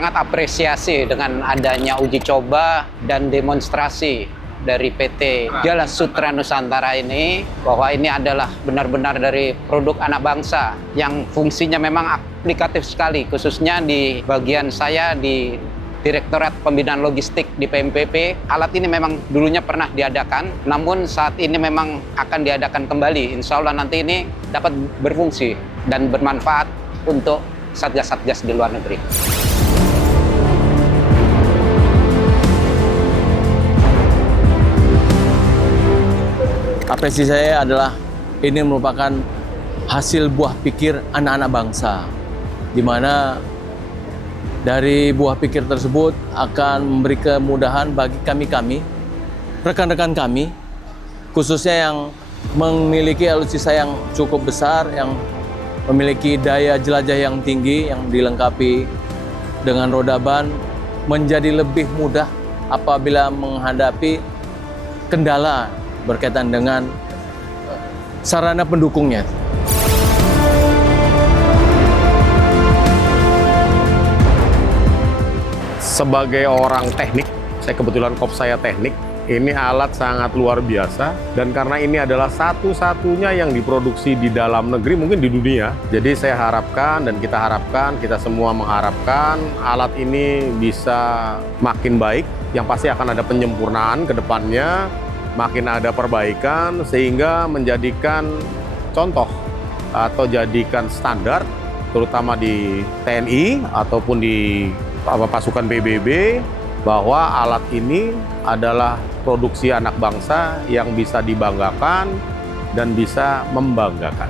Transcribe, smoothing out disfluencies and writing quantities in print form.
sangat apresiasi dengan adanya uji coba dan demonstrasi dari PT Jala Sutra Nusantara ini, bahwa ini adalah benar-benar dari produk anak bangsa yang fungsinya memang aplikatif sekali, khususnya di bagian saya di Direktorat Pembinaan Logistik di PMPP. Alat ini memang dulunya pernah diadakan, namun saat ini memang akan diadakan kembali. Insya Allah nanti ini dapat berfungsi dan bermanfaat untuk satgas-satgas di luar negeri. Apresiasi saya adalah ini merupakan hasil buah pikir anak-anak bangsa, di mana dari buah pikir tersebut akan memberi kemudahan bagi kami, rekan-rekan kami, khususnya yang memiliki alutsista yang cukup besar, yang memiliki daya jelajah yang tinggi, yang dilengkapi dengan roda ban, menjadi lebih mudah apabila menghadapi kendala berkaitan dengan sarana pendukungnya. Sebagai orang teknik, saya kebetulan korps saya teknik, ini alat sangat luar biasa, dan karena ini adalah satu-satunya yang diproduksi di dalam negeri, mungkin di dunia. Jadi saya harapkan dan kita semua mengharapkan alat ini bisa makin baik, yang pasti akan ada penyempurnaan ke depannya, makin ada perbaikan, sehingga menjadikan contoh atau jadikan standar, terutama di TNI ataupun di pasukan PBB, bahwa alat ini adalah produksi anak bangsa yang bisa dibanggakan dan bisa membanggakan.